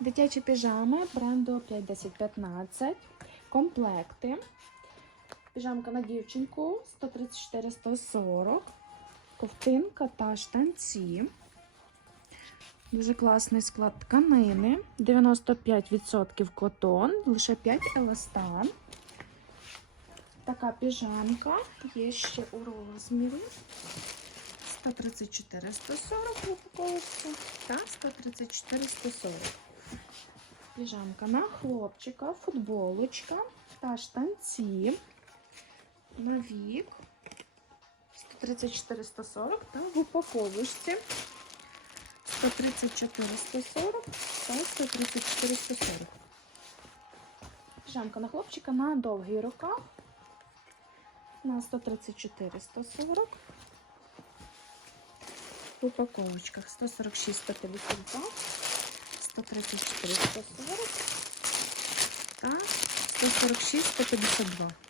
Дитячі піжами бренду 51015. Комплекти. Піжамка на дівчинку 134-140. Ковтинка та штанці. Дуже класний склад тканини. 95% котон, лише 5 еластан. Така піжамка є ще у розмірі. 134 140 в упаковці та 134 140. Піжамка на хлопчика, футболочка та штанці. На вік 134 140 та в упаковочці 134 140 та 134 140. Піжамка на хлопчика на довгий рукав на 134 140 в упаковочках 146 152 134 140 та 146 152